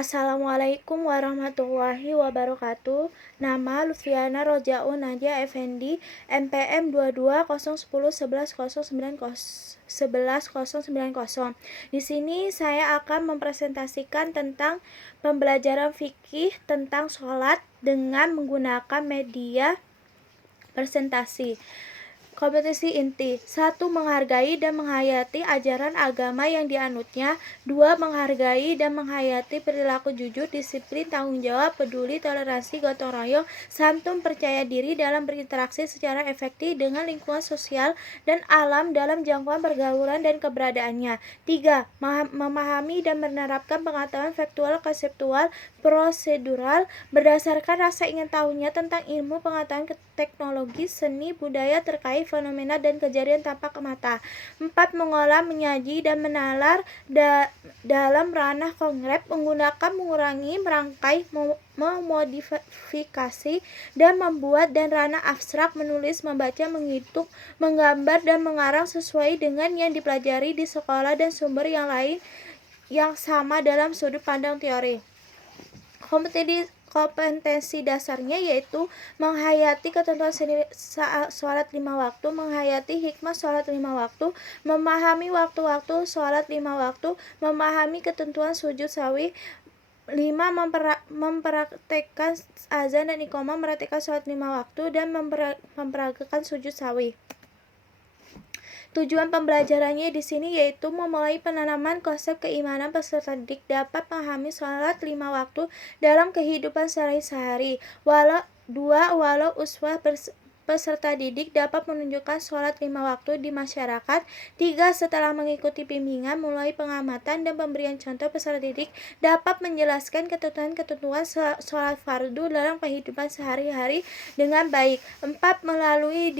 Assalamualaikum warahmatullahi wabarakatuh. Nama Lutfiana Rojaun Nadia Effendi, NPM 22011190. Di sini saya akan mempresentasikan tentang pembelajaran fikih tentang sholat dengan menggunakan media presentasi. Kompetensi inti: 1. Menghargai dan menghayati ajaran agama yang dianutnya. 2. Menghargai dan menghayati perilaku jujur, disiplin, tanggung jawab, peduli, toleransi, gotong royong, santun, percaya diri dalam berinteraksi secara efektif dengan lingkungan sosial dan alam dalam jangkauan pergaulan dan keberadaannya. 3. Memahami dan menerapkan pengetahuan faktual, konseptual, prosedural berdasarkan rasa ingin tahunya tentang ilmu, pengetahuan, teknologi, seni, budaya terkait fenomena dan kejadian tampak mata. 4. Mengolah, menyaji, dan menalar dalam ranah konkret menggunakan mengurangi, merangkai, memodifikasi, dan membuat dan ranah abstrak menulis, membaca, menghitung, menggambar, dan mengarang sesuai dengan yang dipelajari di sekolah dan sumber yang lain yang sama dalam sudut pandang teori. Kompetensi dasarnya yaitu menghayati ketentuan sholat 5 waktu, menghayati hikmah sholat 5 waktu, memahami waktu-waktu sholat 5 waktu, memahami ketentuan sujud sawi. 5. Mempraktekkan azan dan iqamah, mempraktekkan sholat 5 waktu, dan mempraktekkan sujud sawi. Tujuan pembelajarannya di sini yaitu memulai penanaman konsep keimanan peserta didik dapat memahami sholat 5 waktu dalam kehidupan sehari-hari. 2. Walau uswah peserta didik dapat menunjukkan sholat 5 waktu di masyarakat. 3. Setelah mengikuti bimbingan, mulai pengamatan dan pemberian contoh, peserta didik dapat menjelaskan ketentuan-ketentuan sholat fardu dalam kehidupan sehari-hari dengan baik. 4. Melalui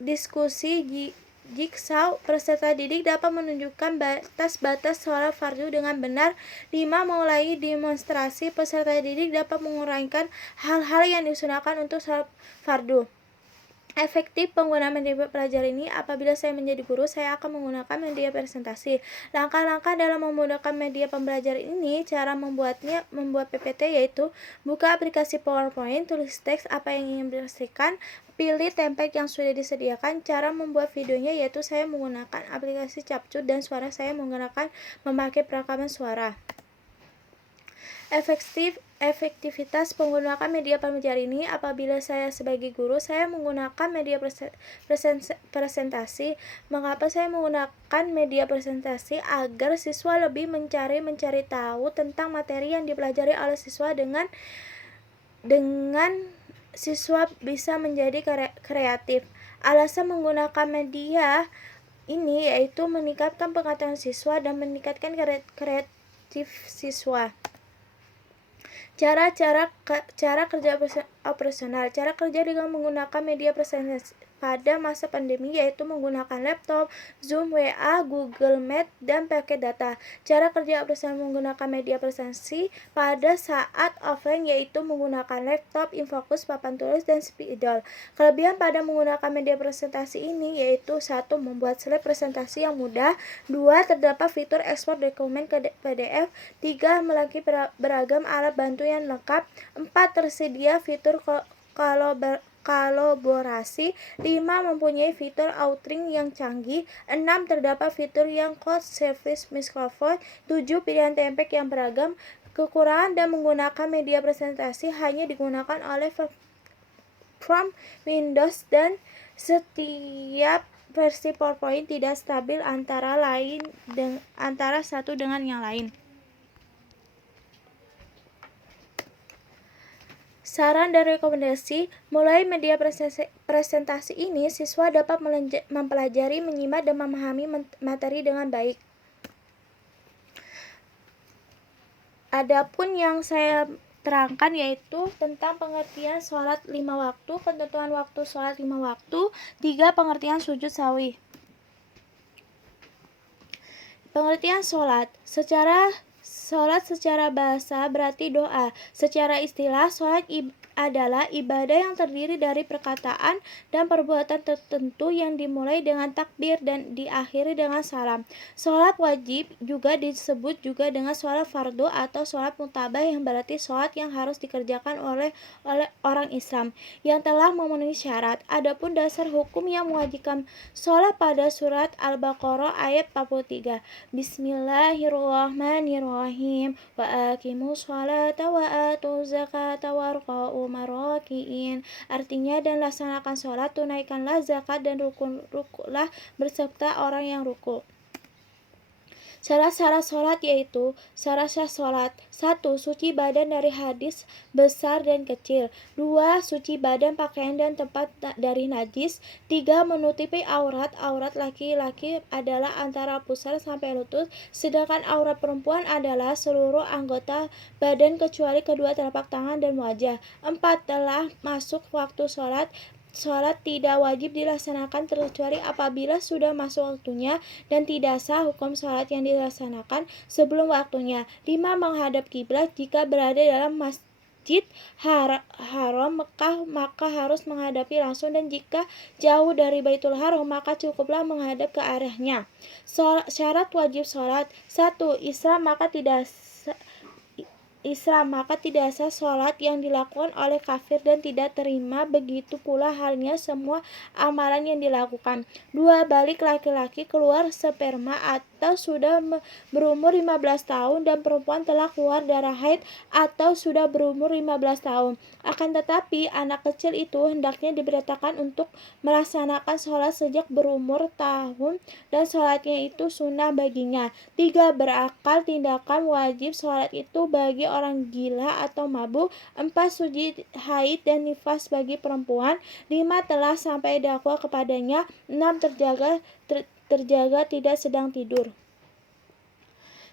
diskusi jigsaw, peserta didik dapat menunjukkan batas-batas sholat fardu dengan benar. 5. Mulai demonstrasi, peserta didik dapat menguraikan hal-hal yang disunahkan untuk sholat fardu. Efektif penggunaan media pelajar ini: apabila saya menjadi guru, saya akan menggunakan media presentasi. Langkah-langkah dalam menggunakan media pembelajaran ini: cara membuat PPT yaitu buka aplikasi PowerPoint, tulis teks apa yang ingin dipastikan, pilih template yang sudah disediakan. Cara membuat videonya yaitu saya menggunakan aplikasi Capcut dan suara saya memakai perekaman suara. Efektivitas penggunaan media pembelajaran ini: apabila saya sebagai guru, saya menggunakan media presentasi. Mengapa saya menggunakan media presentasi? Agar siswa lebih mencari tahu tentang materi yang dipelajari oleh siswa. Dengan siswa bisa menjadi kreatif. Alasan menggunakan media ini yaitu meningkatkan pengetahuan siswa dan meningkatkan kreatif siswa. Cara kerja operasional. Cara kerja dengan menggunakan media presentasi pada masa pandemi yaitu menggunakan laptop, Zoom, WA, Google Meet, dan paket data. Cara kerja operasional menggunakan media presentasi pada saat offline yaitu menggunakan laptop, infocus, papan tulis, dan spidol. Kelebihan pada menggunakan media presentasi ini yaitu: 1. Membuat slide presentasi yang mudah. 2. Terdapat fitur ekspor dokumen ke PDF. 3. Memiliki beragam alat bantu yang lengkap. 4. Tersedia fitur kolaborasi. 5. Mempunyai fitur outtring yang canggih. 6. Terdapat fitur yang cloud service mikrofon. 7. Pilihan template yang beragam. Kekurangan dan menggunakan media presentasi hanya digunakan oleh platform Windows dan setiap versi PowerPoint tidak stabil antara satu dengan yang lain. Saran dan rekomendasi: mulai media presentasi ini, siswa dapat mempelajari, menyimak, dan memahami materi dengan baik. Adapun yang saya terangkan yaitu tentang pengertian sholat 5 waktu, ketentuan waktu sholat 5 waktu. 3. Pengertian sujud sawi. Pengertian sholat. Sholat secara bahasa berarti doa. Secara istilah, sholat adalah ibadah yang terdiri dari perkataan dan perbuatan tertentu yang dimulai dengan takbir dan diakhiri dengan salam. Sholat wajib juga disebut juga dengan sholat fardu atau sholat mutabah, yang berarti sholat yang harus dikerjakan oleh orang Islam yang telah memenuhi syarat. Adapun dasar hukum yang mewajibkan sholat pada surat Al-Baqarah ayat 43. Bismillahirrahmanirrahim. Wa aqimus sholata wa atuz zakata warqa'u marakiin. Artinya, dan laksanakan sholat, tunaikanlah zakat, dan rukulah berserta orang yang ruku. Syarat-syarat sholat yaitu: syarat-syarat sholat 1. Suci badan dari hadis besar dan kecil. 2. Suci badan, pakaian, dan tempat dari najis. 3. Menutupi aurat. Aurat laki-laki adalah antara pusar sampai lutut, sedangkan aurat perempuan adalah seluruh anggota badan kecuali kedua telapak tangan dan wajah. 4. Telah masuk waktu sholat. Sholat tidak wajib dilaksanakan kecuali apabila sudah masuk waktunya, dan tidak sah hukum sholat yang dilaksanakan sebelum waktunya. 5. Menghadap kiblat. Jika berada dalam masjid haram Mekah, maka harus menghadapi langsung, dan jika jauh dari Baitul Haram, maka cukuplah menghadap ke arahnya. Syarat wajib sholat 1. Islam, maka tidak sah sholat yang dilakukan oleh kafir dan tidak terima, begitu pula halnya semua amalan yang dilakukan. 2. Balik laki-laki keluar sperma atau sudah berumur 15 tahun, dan perempuan telah keluar darah haid atau sudah berumur 15 tahun. Akan tetapi, anak kecil itu hendaknya diberitakan untuk melaksanakan sholat sejak berumur tahun, dan sholatnya itu sunnah baginya. 3. Berakal. Tindakan wajib sholat itu bagi orang gila atau mabuk. 4. Suci haid dan nifas bagi perempuan. 5. Telah sampai dakwah kepadanya. 6. Terjaga tidak sedang tidur.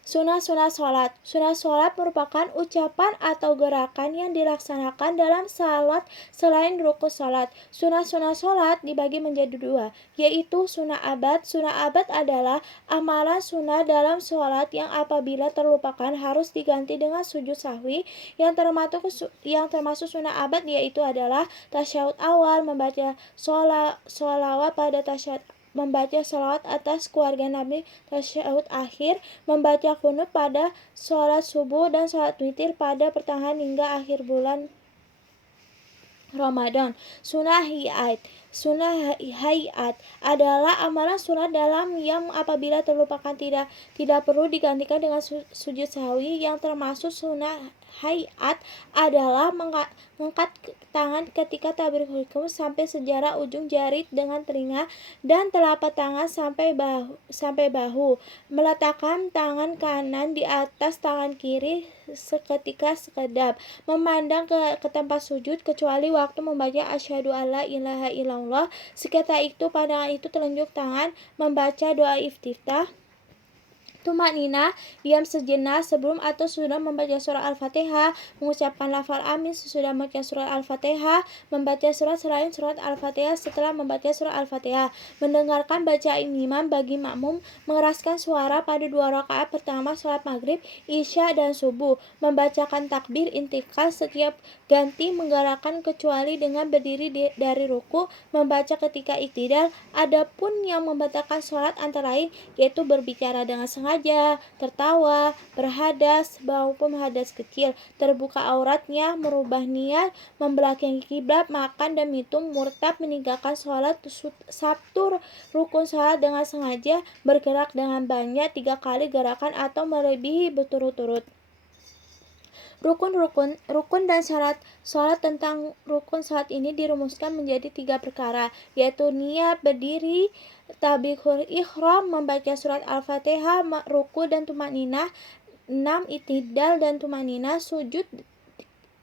Sunah-sunah sholat. Sunah sholat merupakan ucapan atau gerakan yang dilaksanakan dalam sholat selain rukun sholat. Sunah-sunah sholat dibagi menjadi 2, yaitu sunah abad. Sunah abad adalah amalan sunah dalam sholat yang apabila terlupakan harus diganti dengan sujud sahwi. Yang termasuk sunah abad yaitu adalah tasyahud awal, membaca sholawat pada tasyahud, membaca sholawat atas keluarga Nabi, tasyahud akhir, membaca qunut pada sholat subuh, dan sholat witir pada pertengahan hingga akhir bulan Ramadan. Sunah hayat adalah amalan sunat dalam yang apabila terlupakan tidak perlu digantikan dengan sujud sahwi. Yang termasuk sunah hayat adalah mengangkat tangan ketika takbir ihram sampai sejarak ujung jari dengan telinga, dan telapak tangan sampai bahu. Meletakkan tangan kanan di atas tangan kiri seketika sekedap. Memandang ke tempat sujud kecuali waktu membaca asyhadu alla ilaha illallah. Seketika itu pandangan itu telunjuk tangan. Membaca doa iftitah. Tumanina, diam sejenak sebelum atau sudah membaca surah Al-Fatihah, mengucapkan lafal amin sesudah membaca surah Al-Fatihah, membaca surat selain surat Al-Fatihah setelah membaca surah Al-Fatihah, mendengarkan bacaan imam bagi makmum, mengeraskan suara pada 2 rakaat pertama sholat maghrib, isya, dan subuh, membacakan takbir intikal setiap ganti menggerakkan kecuali dengan berdiri dari ruku, membaca ketika iktidal. Adapun yang membatalkan sholat antara lain yaitu berbicara dengan sengaja, tertawa, berhadas maupun hadas kecil, terbuka auratnya, merubah niat, membelakangi kiblat, makan dan minum, murtad, meninggalkan sholat sabtu rukun sholat dengan sengaja, bergerak dengan banyak 3 kali gerakan atau melebihi berturut-turut. Rukun dan syarat sholat. Tentang rukun sholat ini dirumuskan menjadi 3 perkara, yaitu niat, berdiri, takbiratul ihram, membaca surat Al-Fatihah, ruku dan tumanina. 6. I'tidal dan tumanina, sujud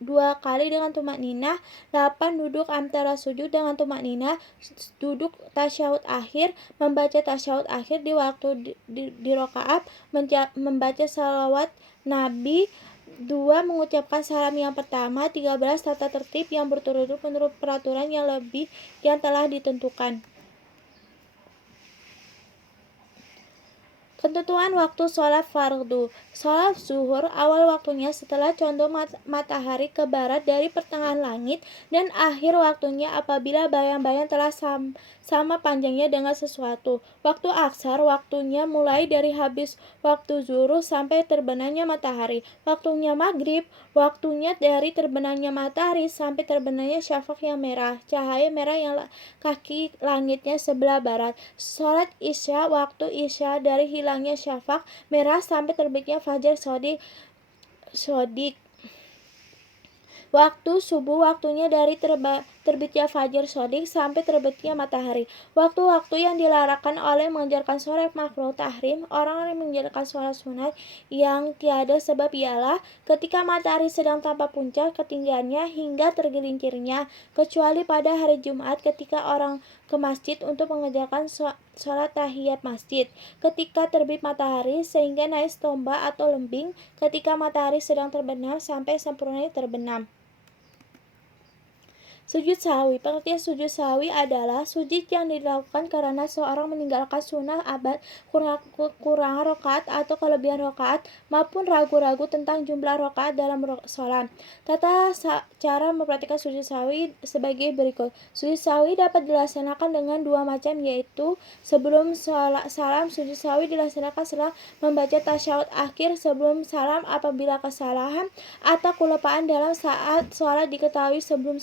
2 kali dengan tumanina. 8. Duduk antara sujud dengan tumanina, duduk tasyahud akhir, membaca tasyahud akhir di waktu di rakaat, membaca salawat Nabi. 2. Mengucapkan salam yang pertama. 13. Tata tertib yang berturut-turut menurut peraturan yang telah ditentukan. Ketentuan waktu sholat fardu. Sholat zuhur awal waktunya setelah condong matahari ke barat dari pertengahan langit, dan akhir waktunya apabila bayang-bayang telah sama panjangnya dengan sesuatu. Waktu aksar waktunya mulai dari habis waktu zuhur sampai terbenamnya matahari. Waktunya maghrib waktunya dari terbenamnya matahari sampai terbenamnya syafaq yang merah, cahaya merah yang kaki langitnya sebelah barat. Sholat isya waktu isya dari hilangnya syafaq merah sampai terbitnya fajar sodik. Waktu subuh waktunya dari terbitnya fajar sodik sampai terbitnya matahari. Waktu-waktu yang dilarangkan oleh mengerjakan sholat makruh tahrim orang yang mengerjakan sholat sunat yang tiada sebab ialah ketika matahari sedang tanpa puncak ketinggiannya hingga tergelincirnya, kecuali pada hari Jumat ketika orang ke masjid untuk mengerjakan sholat tahiyat masjid, ketika terbit matahari sehingga naik tombak atau lembing, ketika matahari sedang terbenam sampai sempurnanya terbenam. Sujud sahwi. Pengertian sujud sahwi adalah sujud yang dilakukan karena seorang meninggalkan sunnah abad, kurang rakaat atau kelebihan rakaat, maupun ragu-ragu tentang jumlah rakaat dalam sholat. Tata cara mempraktikkan sujud sahwi sebagai berikut. Sujud sahwi dapat dilaksanakan dengan dua macam, yaitu sebelum salam. Sujud sahwi dilaksanakan setelah membaca tasyahud akhir sebelum salam apabila kesalahan atau kelupaan dalam saat sholat diketahui sebelum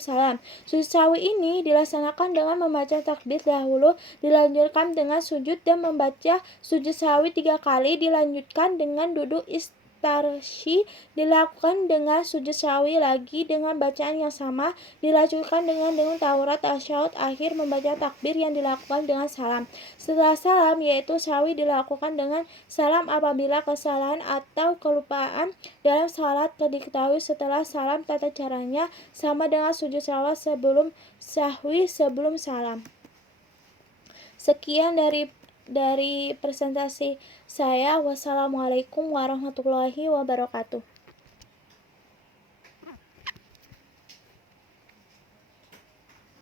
salam. Sujud sahwi ini dilaksanakan dengan membaca takbir dahulu, dilanjutkan dengan sujud dan membaca sujud sahwi 3 kali, dilanjutkan dengan duduk istarshi, dilakukan dengan sujud sahwi lagi dengan bacaan yang sama, dilanjutkan dengan Taurat tasyahud akhir, membaca takbir yang dilakukan dengan salam. Setelah salam yaitu sahwi dilakukan dengan salam apabila kesalahan atau kelupaan dalam salat diketahui setelah salam. Tata caranya sama dengan sujud sahwi sebelum salam. Sekian dari presentasi saya. Wassalamualaikum warahmatullahi wabarakatuh.